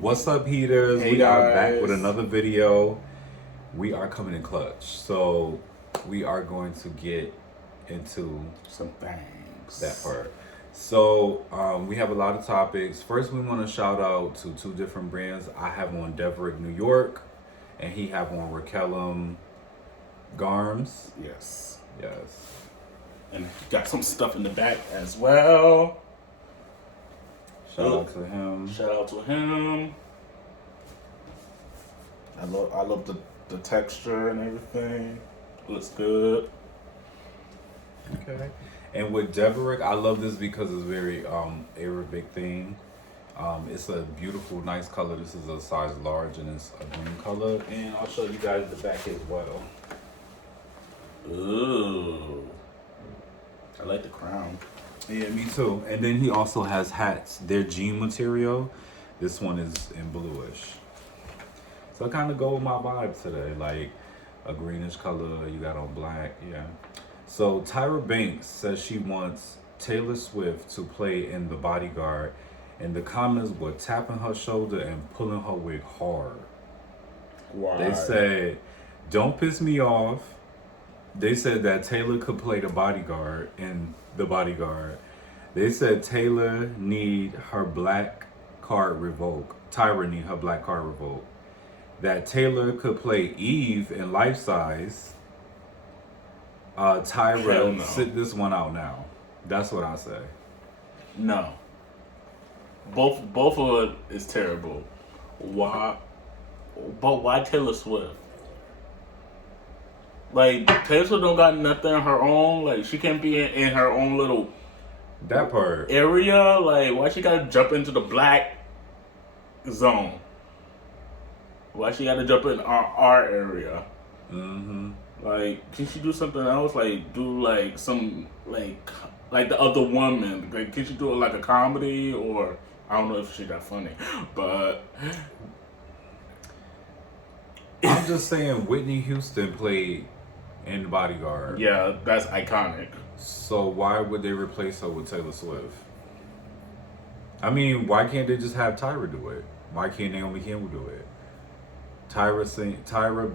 What's up, heaters? Hey, we are guys. back with another video. We are coming in clutch. So we are going to get into some things. that part. So we have a lot of topics. First, we want to shout out to two different brands. I have on Devericny, New York, and he have on recalcitrantgrams. Yes. Yes. And got some stuff in the back as well. Shout out to him. Shout out to him. I love the texture and everything. Looks good. Okay. And with Deverick, I love this because it's very Arabic theme. It's a beautiful, nice color. This is a size large and it's a green color. And I'll show you guys the back as well. Ooh. I like the crown. Yeah, me too. And then he also has hats. They're jean material. This one is in bluish. So I kind of go with my vibe today. Like a greenish color. You got on black. Yeah. So Tyra Banks says she wants Taylor Swift to play in The Bodyguard. And the comments were tapping her shoulder and pulling her wig hard. Why? They said, don't piss me off. They said that Taylor could play the bodyguard in The Bodyguard. They said Taylor need her black card revoked. Tyra need her black card revoked. That Taylor could play Eve in Life Size. Tyra, no. Sit this one out now. That's what I say. No. Both of it is terrible. Why? But why Taylor Swift? Like, Taylor Swift don't got nothing of her own. Like, she can't be in her own little That part. area. Like, why she gotta jump into the black zone? Why she gotta jump in our area? Mm-hmm. Like, can she do something else? Like, do like some like the other woman? Like, can she do like a comedy or I don't know if she that funny, but I'm just saying Whitney Houston played in The Bodyguard. yeah, that's iconic. So why would they replace her with Taylor Swift? I mean, why can't they just have Tyra do it? Why can't Naomi Campbell do it? Tyra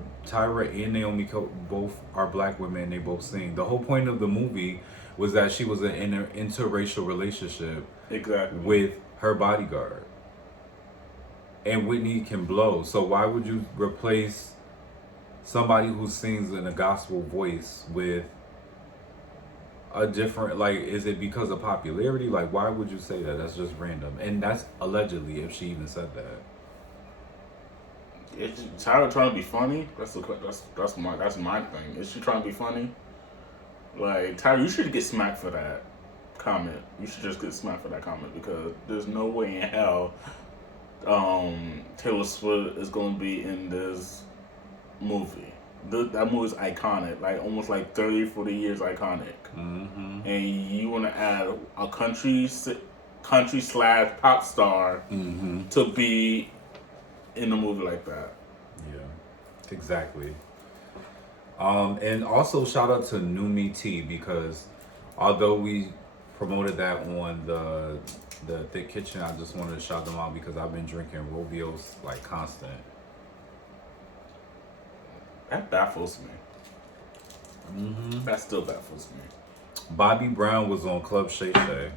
and Naomi both are black women and they both sing. The whole point of the movie was that she was in an interracial relationship Exactly. with her bodyguard. And Whitney can blow. So why would you replace somebody who sings in a gospel voice with a different, like, is it because of popularity? Like, why would you say that? That's just random. And that's allegedly, if she even said that. Is Tyra trying to be funny? That's my thing. Is she trying to be funny? Like, Tyra, you should get smacked for that comment. You should just get smacked for that comment because there's no way in hell Taylor Swift is going to be in this movie. That movie is iconic, like almost like 30, 40 years iconic. Mm-hmm. And you want to add a country/pop star Mm-hmm. to be in a movie like that. Yeah, exactly. And also shout out to New Me Tea because although we promoted that on the Thick Kitchen, I just wanted to shout them out because I've been drinking Robios like constant. That baffles me. Mm-hmm. That still baffles me. Bobby Brown was on Club Shay Shay.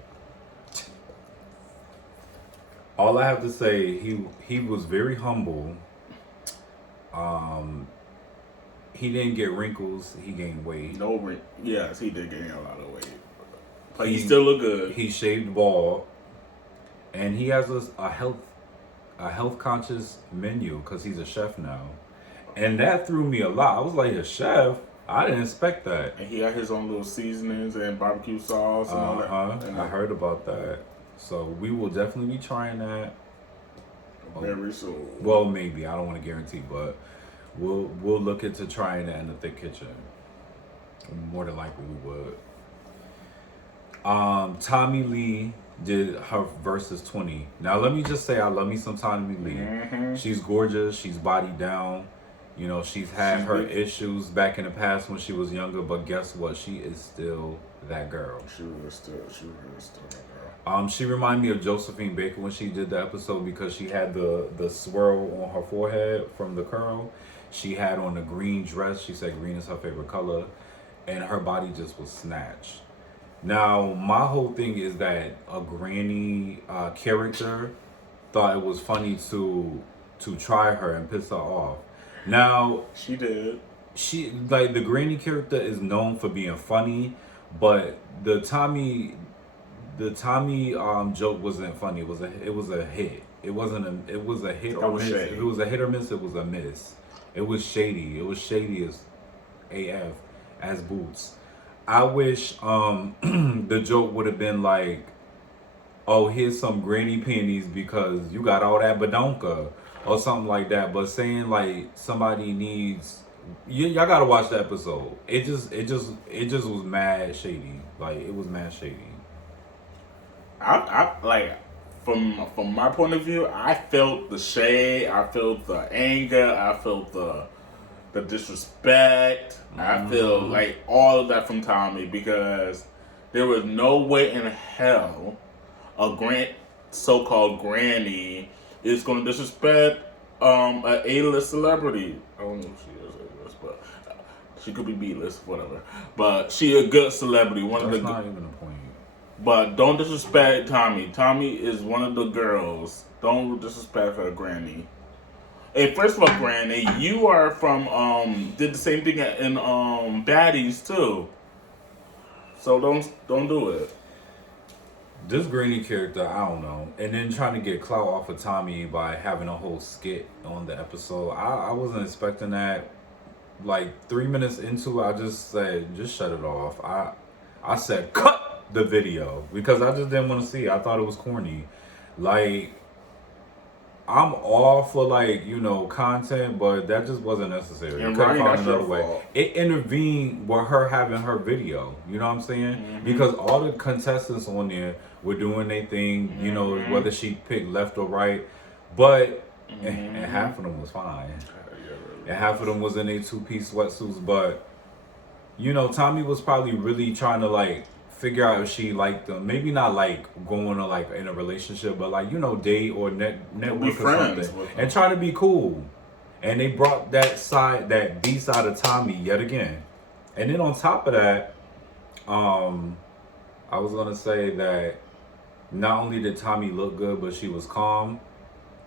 All I have to say, he was very humble. He didn't get wrinkles. He gained weight. Yes, he did gain a lot of weight. But he still look good. He shaved bald, and he has a health conscious menu because he's a chef now, and that threw me a lot. I was like, a chef? I didn't expect that. And he got his own little seasonings and barbecue sauce and all that. And I heard about that. So we will definitely be trying that very soon. Well, maybe I don't want to guarantee, but we'll look into trying that in the Thick Kitchen. More than likely we would. Tommy Lee did her versus 20. Now let me just say I love me some Tommy Lee. Mm-hmm. She's gorgeous. She's bodied down. You know, she's had her issues back in the past when she was younger, but guess what? She is still that girl. She was still that girl. She reminded me of Josephine Baker when she did the episode because she had the swirl on her forehead from the curl. She had on a green dress. She said green is her favorite color, and her body just was snatched. Now, my whole thing is that a granny character thought it was funny to try her and piss her off. Now, She did. she like the granny character is known for being funny, but the Tommy joke wasn't funny. It was a hit. It wasn't a it was a hit That or was miss. shady. If it was a hit or miss, it was a miss. It was shady. It was shady as AF as boots. I wish the joke would have been like, oh, here's some granny panties because you got all that badonka or something like that. But saying like somebody needs, y'all gotta watch the episode. It just was mad shady. Like it was mad shady. I like from my point of view, I felt the shade, I felt the anger, I felt the disrespect. I feel like all of that from Tommy because there was no way in hell a so-called granny is going to disrespect an A-list celebrity. I don't know if she is A-list, but she could be B-list, whatever. But she a good celebrity. That's not even a point. But don't disrespect Tommy. Tommy is one of the girls. Don't disrespect her granny. Hey, first of all, Granny, you are from did the same thing in Baddies too. So don't do it. This granny character, I don't know. And then trying to get clout off of Tommy by having a whole skit on the episode. I wasn't expecting that. Like 3 minutes into it, I just said, just shut it off. I said, cut the video because I just didn't want to see it. I thought it was corny. Like, I'm all for like, content, but that just wasn't necessary. And You could've Ryan, found that's your another way. fault. It intervened with her having her video. You know what I'm saying? Mm-hmm. Because all the contestants on there were doing their thing, Mm-hmm. whether she picked left or right. But and half of them was fine. And half of them was in their 2-piece sweatsuits. But Tommy was probably really trying to like figure out if she liked them. Maybe not like going to like in a relationship, but like date or network or something, and trying to be cool. And they brought that B side of Tommy yet again. And then on top of that, I was gonna say that not only did Tommy look good, but she was calm.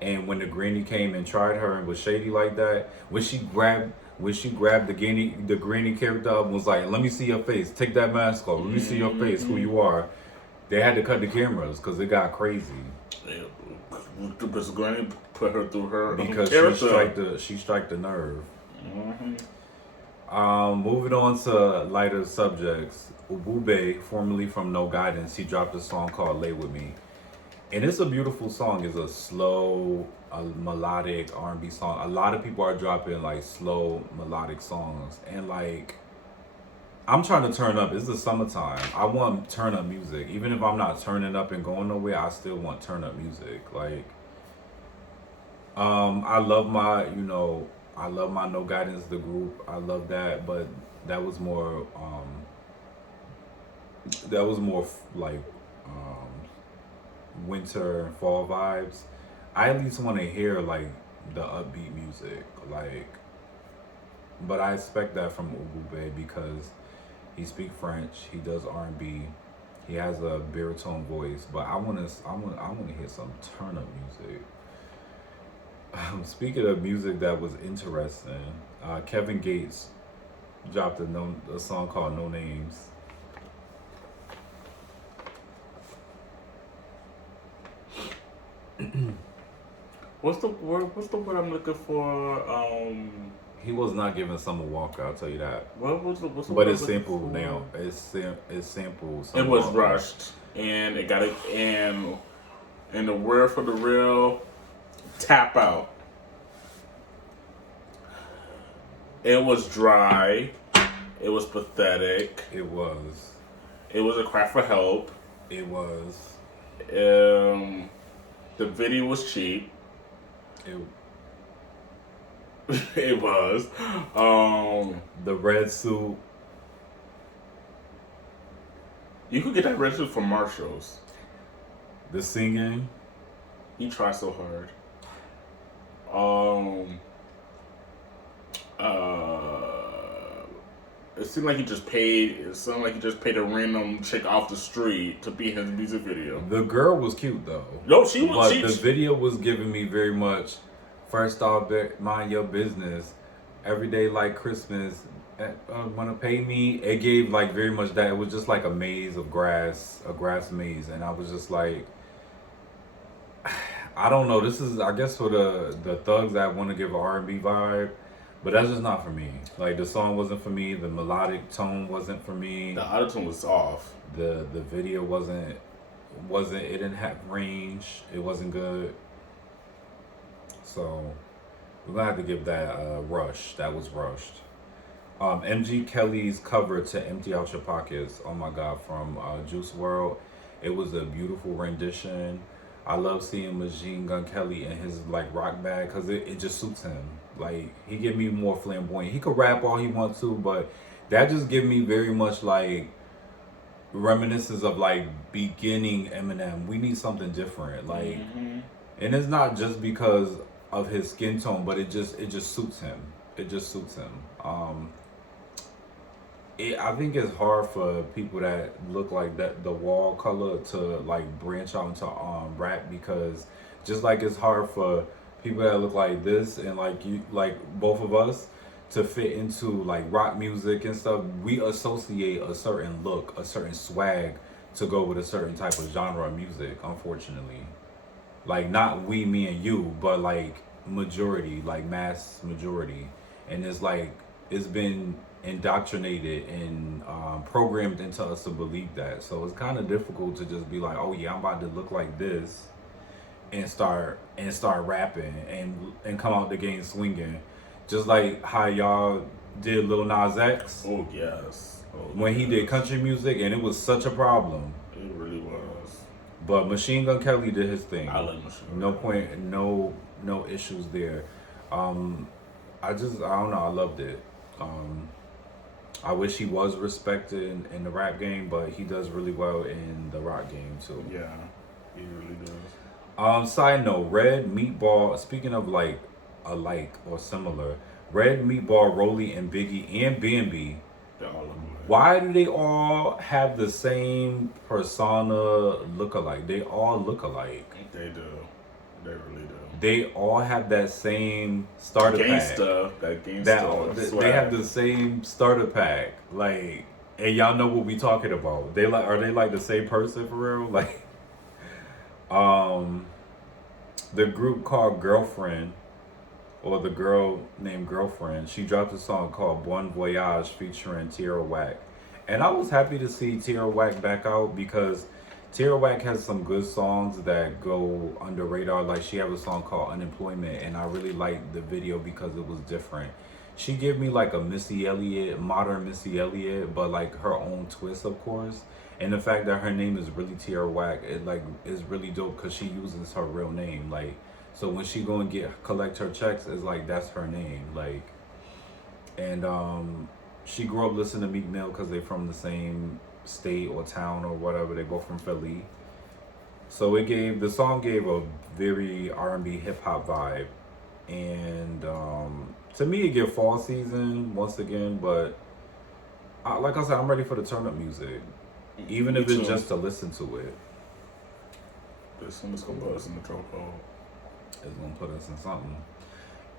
And when the granny came and tried her and was shady like that, when she grabbed the granny character up and was like, let me see your face, take that mask off, let me see your face, who you are. They had to cut the cameras because it got crazy. Yeah, because Granny put her through her Because she strike the nerve. Moving on to lighter subjects, Ubube, formerly from No Guidance, he dropped a song called Lay With Me. And it's a beautiful song. It's a slow, melodic R&B song. A lot of people are dropping like slow, melodic songs. And like, I'm trying to turn up. It's the summertime. I want turn up music. Even if I'm not turning up and going nowhere, I still want turn up music. Like, I love my No Guidance, the group. I love that. But that was more like, winter and fall vibes. I at least want to hear like the upbeat music, like. But I expect that from Ubube because he speaks French, he does R&B, he has a baritone voice. But I want to hear some turn up music. Speaking of music that was interesting, Kevin Gates dropped a song called No Names. What's the word I'm looking for? He was not giving Summer Walker, I'll tell you that. What's the But word it's I'm looking simple for? now. It's simple. It was rushed, and it got it, and the word for the real, tap out. It was dry. It was pathetic. It was. It was a cry for help. It was. The video was cheap. It was. The red suit. You could get that red suit from Marshalls. The singing. He tried so hard. It seemed like he just paid. It sounded like he just paid a random chick off the street to be in his music video. The girl was cute though. No, she was. But the video was giving me very much. First off, mind your business. Every day like Christmas. Wanna pay me? It gave like very much that. It was just like a maze of grass, a grass maze, and I was just like, I don't know. This is, I guess, for the thugs that want to give an R&B vibe, but that's just not for me. Like the song wasn't for me. The melodic tone wasn't for me. The autotune was off. The video wasn't. It didn't have range. It wasn't good. So we're gonna have to give that rush. That was rushed. MG Kelly's cover to "Empty Out Your Pockets." Oh my God, from Juice WRLD. It was a beautiful rendition. I love seeing Machine Gun Kelly in his like rock bag because it just suits him. Like he give me more flamboyant. He could rap all he wants to, but that just give me very much like reminiscence of like beginning Eminem. We need something different. Like, and it's not just because of his skin tone, but it just suits him. It just suits him. I think it's hard for people that look like that, the wall color, to like branch out into rap, because just like it's hard for people that look like this and like you, like both of us, to fit into like rock music and stuff. We associate a certain look, a certain swag to go with a certain type of genre of music, unfortunately. Like not we, me and you, but like majority, like mass majority. And it's like, it's been indoctrinated and programmed into us to believe that. So it's kind of difficult to just be like, oh yeah, I'm about to look like this and start rapping and come out the game swinging, just like how y'all did Lil Nas X. Oh yes. When he did country music, and it was such a problem. It really was. But Machine Gun Kelly did his thing. I like Machine Gun. No point, no issues there. I don't know. I loved it. I wish he was respected in the rap game, but he does really well in the rock game too. Yeah, he really does. Side note, Red Meatball, speaking of like alike or similar, Red Meatball, Rolly, and Biggie, and Bambi, They're all alike. why do they all have the same persona look alike? They all look alike. They do. They really do. They all have that same starter pack. That gangsta. They have the same starter pack. Like, and y'all know what we talking about. Are they like the same person for real? Like, the group called Girlfriend, or the girl named Girlfriend, she dropped a song called Bon Voyage featuring Tierra Whack. And I was happy to see Tierra Whack back out, because Tierra Whack has some good songs that go under radar. Like she has a song called Unemployment, and I really liked the video because it was different. She gave me like a Missy Elliott, modern Missy Elliott, but like her own twist, of course. And the fact that her name is really Tierra Whack, it like is really dope because she uses her real name. Like, so when she go and collect her checks, it's like that's her name. Like, and she grew up listening to Meek Mill because they're from the same state or town or whatever. They both from Philly. So the song gave a very R&B hip hop vibe, and to me it gave fall season once again. But like I said, I'm ready for the turn up music, even if it's just to listen to it. It's gonna put us in the chokehold. It's gonna put us in something.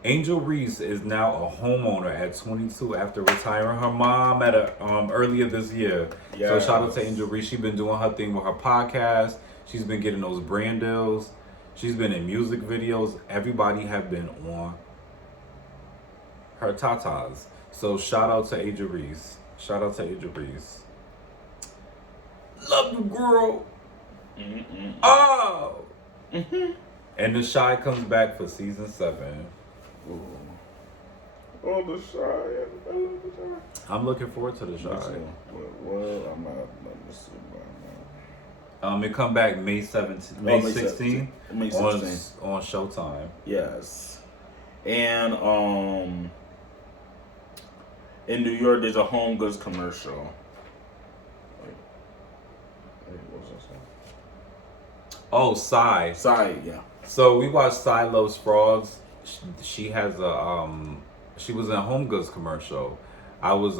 Angel Reese is now a homeowner at 22 after retiring her mom at earlier this year. Yes. So shout out to Angel Reese. She's been doing her thing with her podcast. She's been getting those brand deals. She's been in music videos. Everybody have been on her tatas. So shout out to Angel Reese. Shout out to Angel Reese. Love you, girl. Oh. And The Shy comes back for season 7. Ooh. Oh, The Shy. I love The Shy. I'm looking forward to The Shy. Well, I'm not. Let me see. It come back May 17th, May 16th, May 16th. On Showtime. Yes. And in New York, there's a Home Goods commercial. Wait, what was Oh, Psy. Psy, yeah. So we watched Psy Loves Frogs. She has a she was in a Home Goods commercial. I was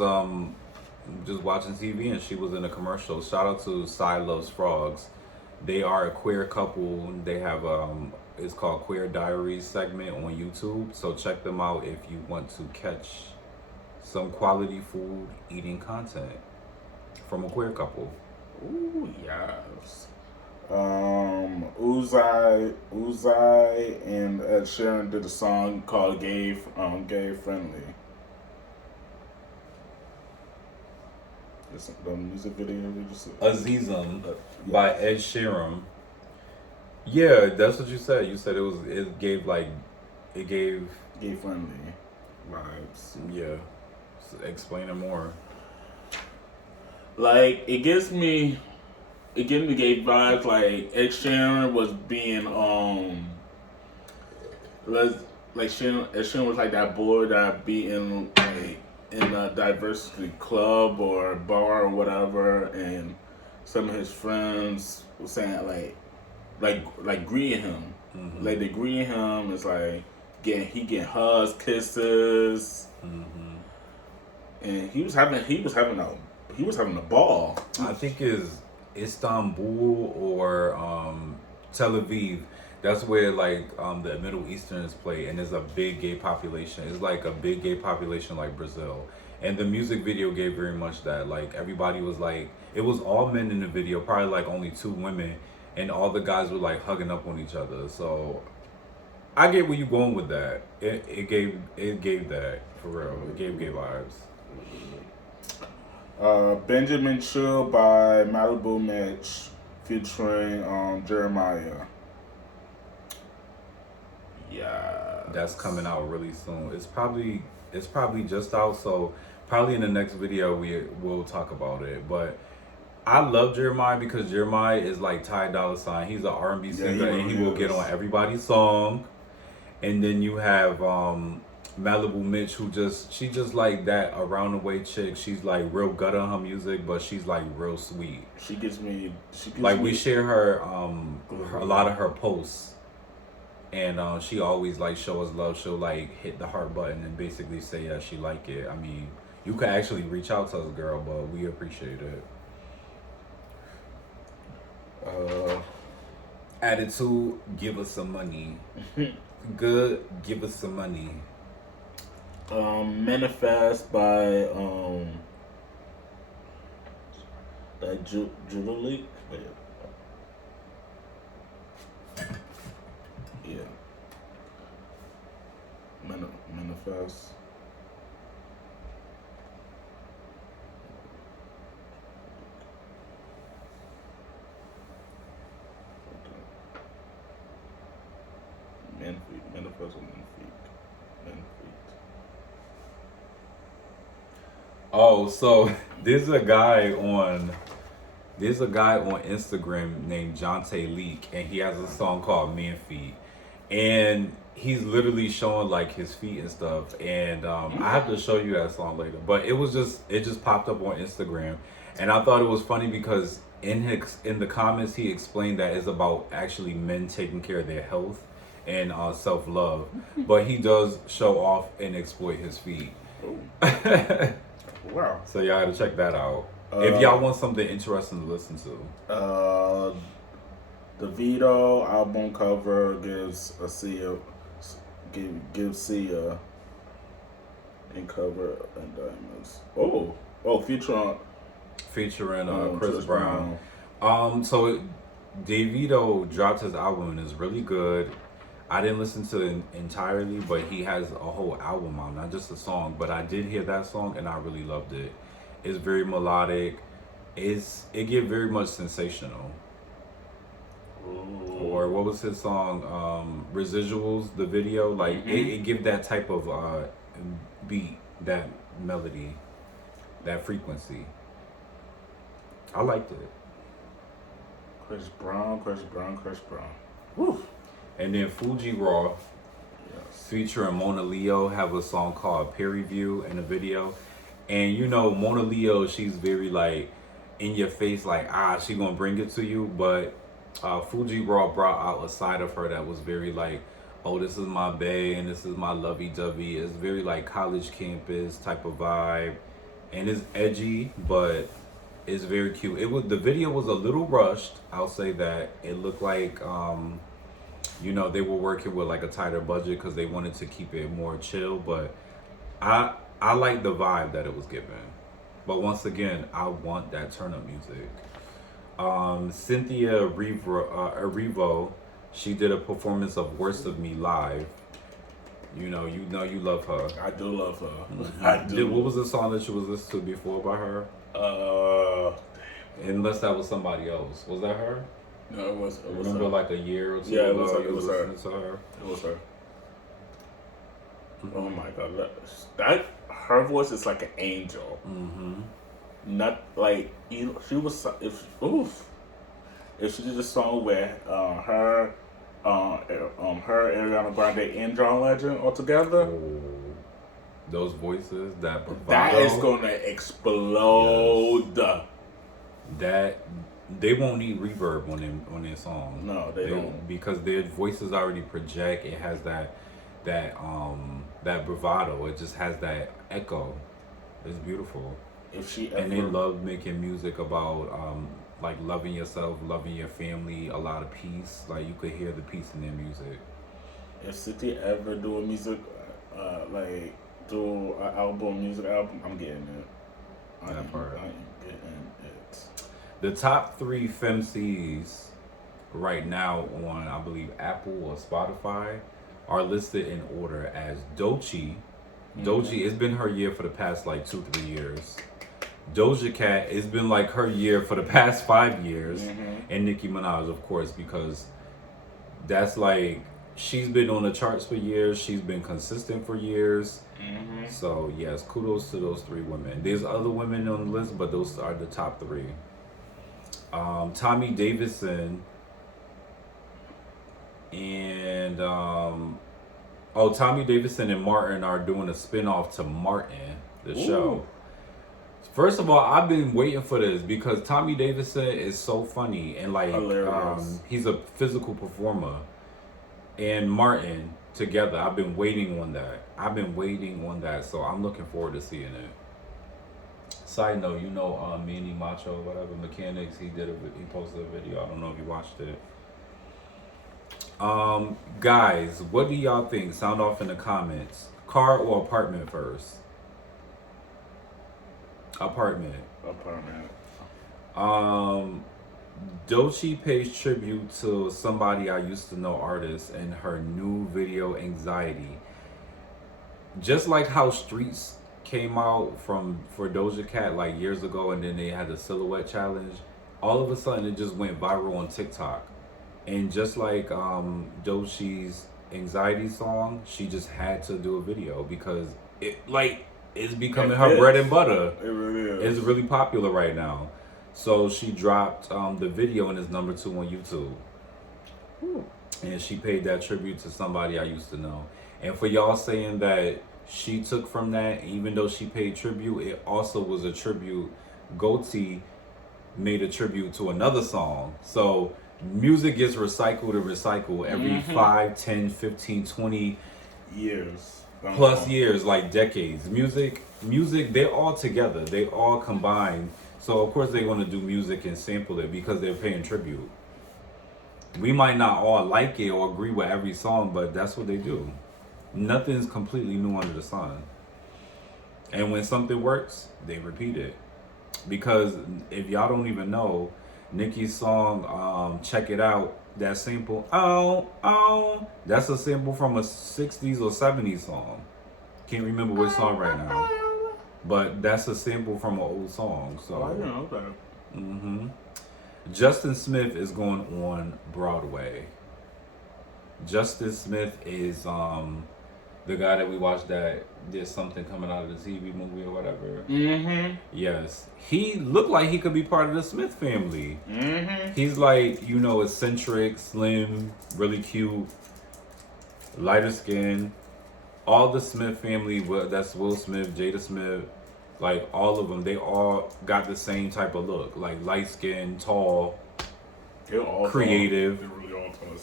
just watching TV and she was in a commercial. Shout out to Psy Loves Frogs. They are a queer couple. They have it's called Queer Diaries segment on YouTube. So check them out if you want to catch some quality food eating content from a queer couple. Ooh, yes. Uzai and Ed Sheeran did a song called Gay Friendly. It's the music video we just Azizam by Ed Sheeran. Yeah, that's what you said. You said it gave gay friendly vibes. Yeah. So explain it more. Like it gives me gay vibes. Like Ed Sheeran was being Ed Sheeran was like that boy that be in a diversity club or bar or whatever, and some of his friends were saying like greeting him. Mm-hmm. Like they greeting him is like getting hugs, kisses, and he was having a ball. I think it's Istanbul or Tel Aviv. That's where the Middle Easterns play, and there's a big gay population. It's like a big gay population like Brazil. And the music video gave very much that. Like everybody was like, it was all men in the video, probably like only 2 women, and all the guys were like hugging up on each other. So I get where you going with that. It gave that for real. It gave gay vibes. Benjamin Chill by Malibu Mitch featuring Jeremiah. Yeah. That's coming out really soon. It's probably just out, so probably in the next video we'll talk about it. But I love Jeremiah because Jeremiah is like Ty Dolla $ign. He's an R&B singer and he will get on everybody's song. And then you have Malibu Mitch, she just like that around the way chick. She's like real gutter on her music, but she's like real sweet. She gives me we share her a lot of her posts. And she always like show us love. She'll like hit the heart button and basically say that she like it. I mean, you can actually reach out to us, girl, but we appreciate it. Attitude, give us some money. Good, give us some money. Manifest by Jubilee. Yeah. Manifest. Manifest or Manfeet. Oh, so there's a guy on Instagram named Jonte Leak, and he has a song called Man Feet. And he's literally showing like his feet and stuff. And I have to show you that song later. But it just popped up on Instagram. And I thought it was funny because in the comments he explained that it's about actually men taking care of their health and self-love. But he does show off and exploit his feet. Wow. So y'all gotta check that out. If y'all want something interesting to listen to. The Vito album cover gives Sia in cover and diamonds. Featuring Chris Brown. So Davido dropped his album and it's really good. I didn't listen to it entirely, but he has a whole album out, not just a song. But I did hear that song and I really loved it. It's very melodic. It get very much sensational. Ooh. Or what was his song? Residuals, the video. Like it give that type of beat, that melody, that frequency. I liked it. Chris Brown. Woo. And then Fuji Raw, featuring Mona Leo, have a song called Peer Review in the video. And you know, Mona Leo, she's very like in your face, like she gonna bring it to you. But Fuji Raw brought out a side of her that was very like, oh, this is my bae and this is my lovey-dovey. It's very like college campus type of vibe, and it's edgy, but it's very cute. The video was a little rushed. I'll say that. It looked like they were working with like a tighter budget because they wanted to keep it more chill. But I like the vibe that it was given. But once again, I want that turn up music. Cynthia Erivo, she did a performance of "Worst of Me" live. You love her. I do love her. Mm-hmm. I do. What was the song that you was listening to before by her? Unless that was somebody else. Was that her? No, it was Remember her. Like a year or two Yeah, ago, it was her. To her? It was her. Mm-hmm. Oh my god, her voice is like an angel. Mm-hmm. Not like she was. If she did a song where her Ariana Grande and John Legend all together, those voices, that bravado, that is gonna explode. Yes. That they won't need reverb on their song. No, they don't, because their voices already project. It has that bravado. It just has that echo. It's beautiful. And they love making music about like loving yourself, loving your family, a lot of peace. Like you could hear the peace in their music. If City ever do a music, like do an music album, I'm getting it. I'm getting it. The top 3 femcs right now on, I believe, Apple or Spotify are listed in order as Doechii. Mm-hmm. Doechii, it's been her year for the past like 2-3 years. Doja Cat, it's been like her year for the past 5 years. Mm-hmm. And Nicki Minaj, of course, because that's like, she's been on the charts for years. She's been consistent for years. Mm-hmm. So yes, kudos to those 3 women. There's other women on the list, but those are the top 3. Tommy Davidson and Tommy Davidson and Martin are doing a spinoff to Martin, the show. First of all, I've been waiting for this because Tommy Davidson is so funny and like he's a physical performer. And Martin together, I've been waiting on that. So I'm looking forward to seeing it. Side note, Manny Macho, whatever, Mechanics, he posted a video. I don't know if you watched it. Guys, what do y'all think? Sound off in the comments. Car or apartment first? Apartment. Doechii pays tribute to somebody I used to know artist in her new video Anxiety. Just like how Streets came out for Doja Cat like years ago, and then they had the silhouette challenge, all of a sudden it just went viral on TikTok. And just like Doechii's Anxiety song, she just had to do a video because it's becoming her bread and butter. It really is. It's really popular right now. So she dropped the video and it's number 2 on YouTube. Ooh. And she paid that tribute to somebody I used to know. And for y'all saying that she took from that, even though she paid tribute, it also was a tribute. Goatee made a tribute to another song. So music gets recycled every 5, 10, 15, 20 years. Plus years, like decades. Music, they're all together. They all combined. So of course they're going to do music and sample it because they're paying tribute. We might not all like it or agree with every song, but that's what they do. Nothing's completely new under the sun. And when something works, they repeat it. Because if y'all don't even know, Nicki's song, Check It Out, that sample, that's a sample from a 60s or 70s song. Can't remember which song right now. But that's a sample from an old song. So I know that. Justin Smith is going on Broadway. Justin Smith is the guy that we watched that did something coming out of the TV movie or whatever. Yes. He looked like he could be part of the Smith family. He's like, eccentric, slim, really cute, lighter skin. All the Smith family, that's Will Smith, Jada Smith, like all of them, they all got the same type of look. Like light skin, tall, creative. They're really all tall.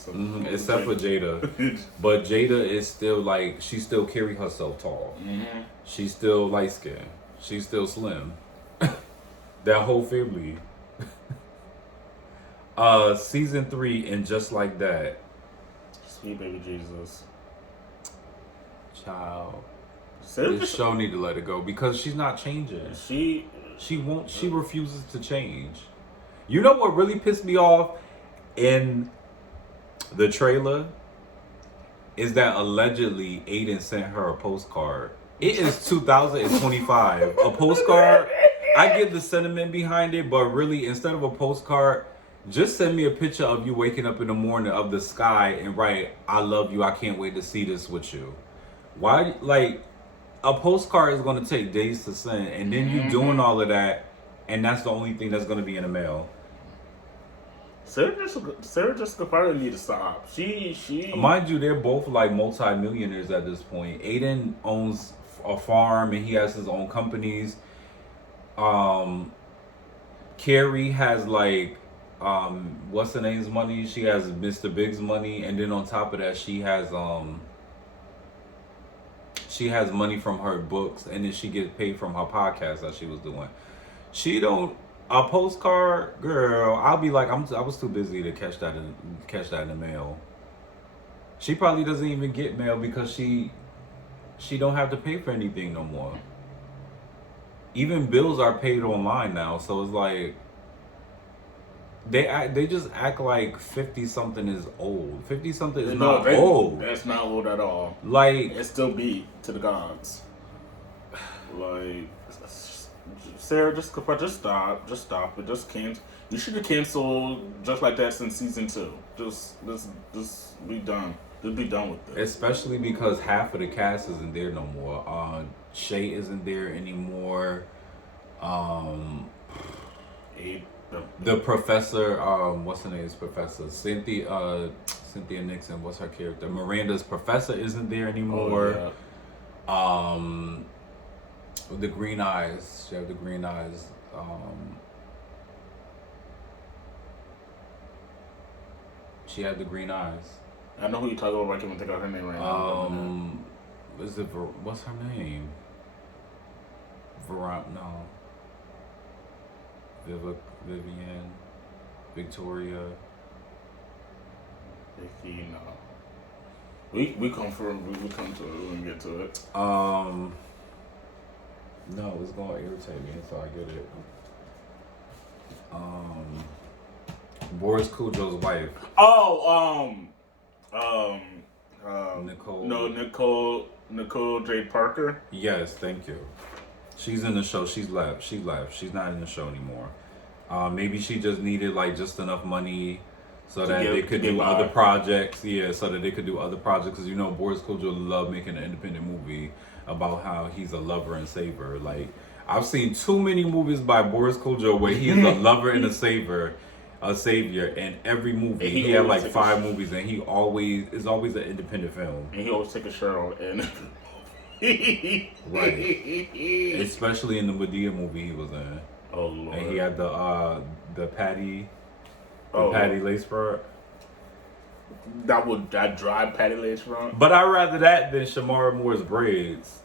Except for Jada. But Jada is still like, she still carry herself tall. Mm-hmm. She's still light skinned. She's still slim. That whole family. Season 3 and Just Like That. Sweet baby Jesus. Child. Sarah This show need to let it go because she's not changing. She won't. She refuses to change. You know what really pissed me off in the trailer is that allegedly Aiden sent her a postcard. It is 2025. A postcard. I get the sentiment behind it, but really, instead of a postcard, just send me a picture of you waking up in the morning of the sky and write, "I love you. I can't wait to see this with you." Why, like, a postcard is going to take days to send, and then you doing all of that, and that's the only thing that's going to be in the mail. Sarah Jessica Parker need to stop. She. Mind you, they're both like multi-millionaires at this point. Aiden owns a farm and he has his own companies. Carrie has like, what's her name's money? She has Mr. Big's money, and then on top of that, she has money from her books, and then she gets paid from her podcast that she was doing. She don't. A postcard, girl. I'll be like, I was too busy to catch that in the mail. She probably doesn't even get mail because she don't have to pay for anything no more. Even bills are paid online now, so it's like they just act like 50-something is old. 50-something is not old. That's not old at all. Like, it still beat to the gods. Like, Sarah, just stop it. Just cancel. You should have canceled Just Like That since season 2. Just be done. Just be done with it. Especially because half of the cast isn't there no more. Shay isn't there anymore. The professor, what's her name? Is Professor Cynthia Nixon. What's her character? Miranda's professor isn't there anymore. Oh, yeah. The green eyes. She have the green eyes. She had the green eyes. I know who you're talking about, but I can't even think of her name right now. What's her name? Vivian, Victoria. Vicky, no. We come to it when we get to it. No, it's gonna irritate me until I get it. Boris Kudrow's wife. Nicole. No, Nicole J. Parker. Yes, thank you. She's in the show. She's left. She's not in the show anymore. Maybe she just needed like just enough money so that they could do other projects. Yeah, so that they could do other projects. Because you know, Boris Kudrow loved making an independent movie about how he's a lover and saver. Like, I've seen too many movies by Boris Kudrow where he is a lover and a savior in every movie. He had like 5 movies, and he always an independent film. And he always take a shirt off and. Right. Especially in the Medea movie he was in. Oh Lord. And he had the Patty lace front. That dry Patty lace front. But I'd rather that than Shamara Moore's braids.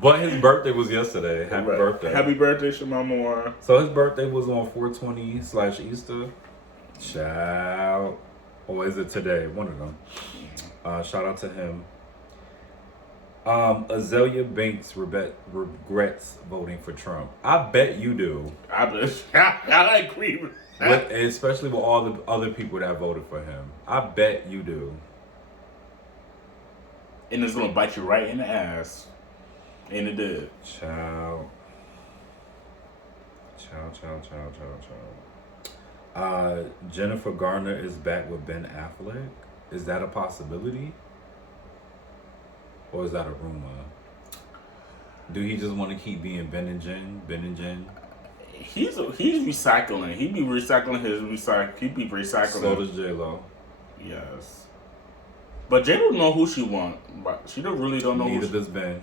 But his birthday was yesterday. Happy birthday. Happy birthday, Shamara Moore. So his birthday was on 4/20/Easter. Shout. Or is it today? One of them. Shout out to him. Azalea Banks regrets voting for Trump. I bet you do. I agree with that. But especially with all the other people that voted for him. I bet you do. And it's gonna bite you right in the ass. And it did. Ciao. Jennifer Garner is back with Ben Affleck. Is that a possibility? Or is that a rumor? Do he just want to keep being Ben and Jen? He's recycling. He be recycling his recycle. He be recycling. So does J-Lo. Yes. But J don't know who she want. But she really don't know. Neither does Ben.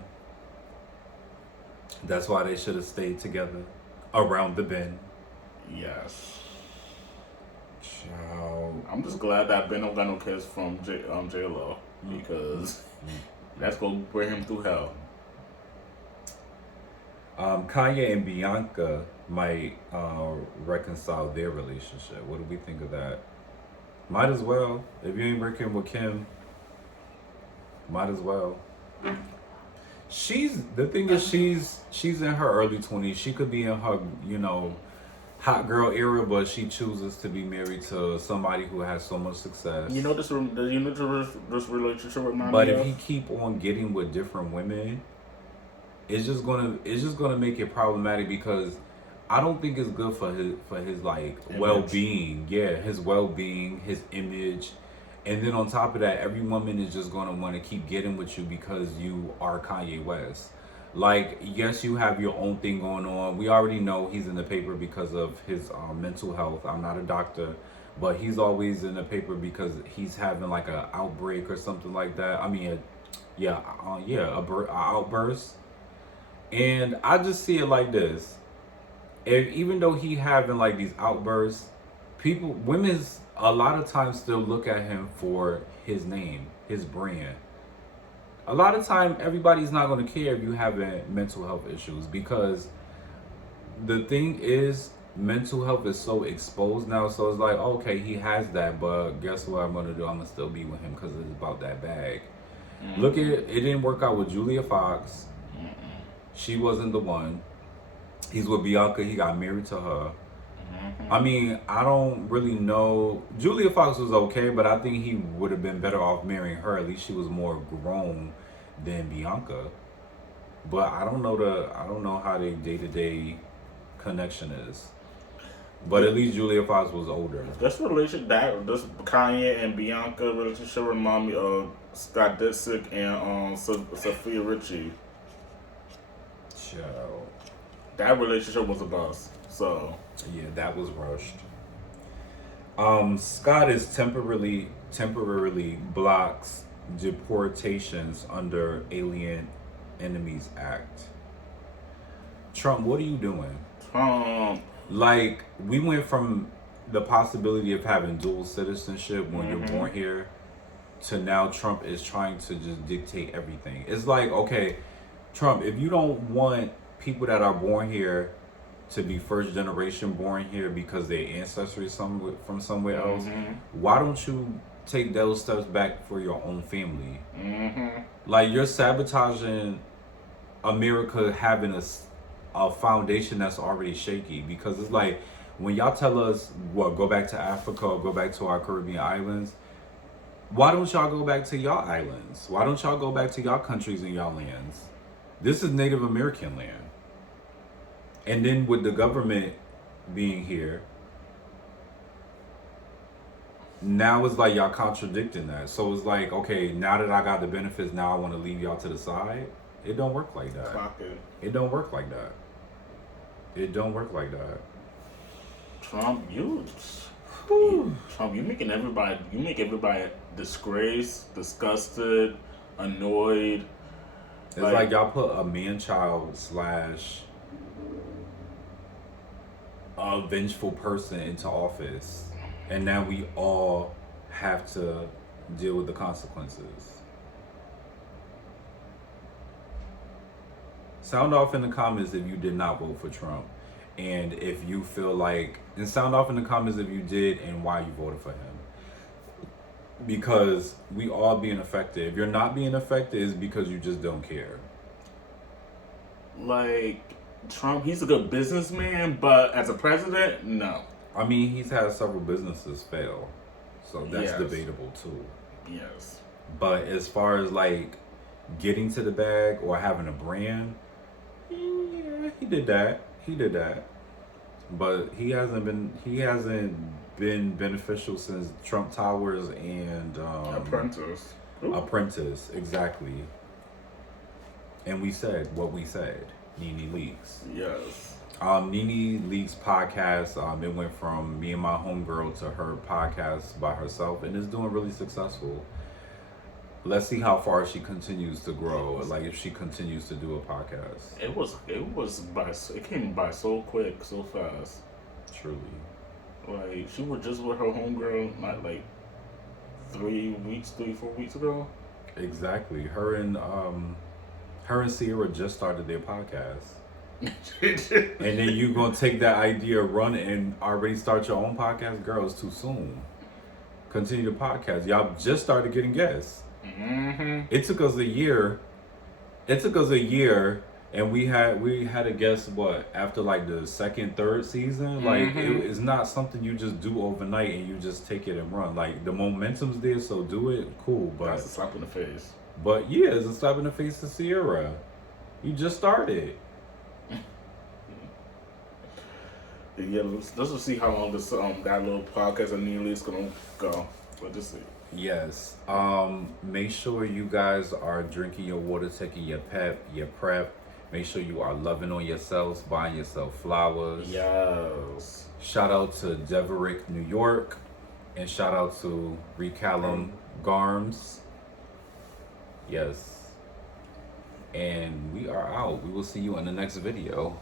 That's why they should have stayed together around the Ben. Yes. Child. I'm just glad that Ben don't got no kids from J-Lo because that's gonna bring him through hell. Kanye and Bianca might reconcile their relationship. What do we think of that? Might as well. If you ain't working with Kim, might as well. She's in her early 20s. She could be in her, hot girl era, but she chooses to be married to somebody who has so much success. This relationship with But if he keep on getting with different women, it's just gonna make it problematic because I don't think it's good for his like image. well-being. Yeah, his well-being, his image. And then on top of that, every woman is just gonna want to keep getting with you because you are Kanye West. Like, yes, you have your own thing going on. We already know he's in the paper because of his mental health. I'm not a doctor, but he's always in the paper because he's having like an outbreak or something like that. I mean, a outburst. And I just see it like this: even though he having like these outbursts, women's a lot of times still look at him for his name, his brand. A lot of time, everybody's not going to care if you having mental health issues because the thing is, mental health is so exposed now. So it's like, okay, he has that, but guess what I'm going to do? I'm going to still be with him because it's about that bag. Mm-hmm. Look at it. It didn't work out with Julia Fox. Mm-mm. She wasn't the one. He's with Bianca. He got married to her. Mm-hmm. I mean, I don't really know. Julia Fox was okay, but I think he would have been better off marrying her. At least she was more grown than Bianca. But I don't know how their day-to-day connection is. But at least Julia Fox was older. This Kanye and Bianca relationship remind me of Scott Disick and Sophia Richie. Child. That relationship was a bust. So yeah, that was rushed. Scott is temporarily blocks deportations under Alien Enemies Act. Trump, what are you doing? Like, we went from the possibility of having dual citizenship when you're born here to now Trump is trying to just dictate everything. It's like, okay, Trump, if you don't want people that are born here to be first generation born here because their ancestry is from somewhere else, why don't you take those steps back for your own family? Like, you're sabotaging America having a foundation that's already shaky, because it's like when y'all tell us go back to Africa or go back to our Caribbean islands, why don't y'all go back to y'all islands? Why don't y'all go back to y'all countries and y'all lands? This is Native American land. And then with the government being here, now it's like y'all contradicting that. So it's like, okay, now that I got the benefits, now I want to leave y'all to the side. It don't work like that. It don't work like that. It don't work like that. Trump, you make everybody disgraced, disgusted, annoyed. It's like y'all put a man-child / a vengeful person into office, and now we all have to deal with the consequences. Sound off in the comments if you did not vote for Trump, and if you feel like, and sound off in the comments if you did and why you voted for him. Because we all being affected. If you're not being affected, it's because you just don't care. Like, Trump, he's a good businessman, but as a president, no. I mean, he's had several businesses fail, so that's debatable too. Yes. But as far as like getting to the bag or having a brand, yeah, he did that. But he hasn't been beneficial since Trump Towers and Apprentice, exactly. And we said what we said. Nene Leaks. Yes. Nene Leaks podcast. It went from me and my homegirl to her podcast by herself, and it's doing really successful. Let's see how far she continues to grow. Like, if she continues to do a podcast. It came by so quick, so fast. Truly. Like, she was just with her homegirl, not like 3-4 weeks ago. Exactly. Her and Sierra just started their podcast. And then you gonna take that idea, run and already start your own podcast? Girl, it's too soon. Continue the podcast. Y'all just started getting guests. Mm-hmm. It took us a year. And we had a guest after like the second, third season. Like it's not something you just do overnight and you just take it and run. Like the momentum's there, so do it. Cool, but that's a slap in the face. But yeah, it's a slap in the face to Sierra. You just started. Yeah, let's see how long this that little podcast of Neely is gonna go. Let's just see. Yes. Make sure you guys are drinking your water, taking your prep. Make sure you are loving on yourselves, buying yourself flowers. Yes. Shout out to Deverick, New York, and shout out to recalcitrantgrams. Yes. And we are out. We will see you in the next video.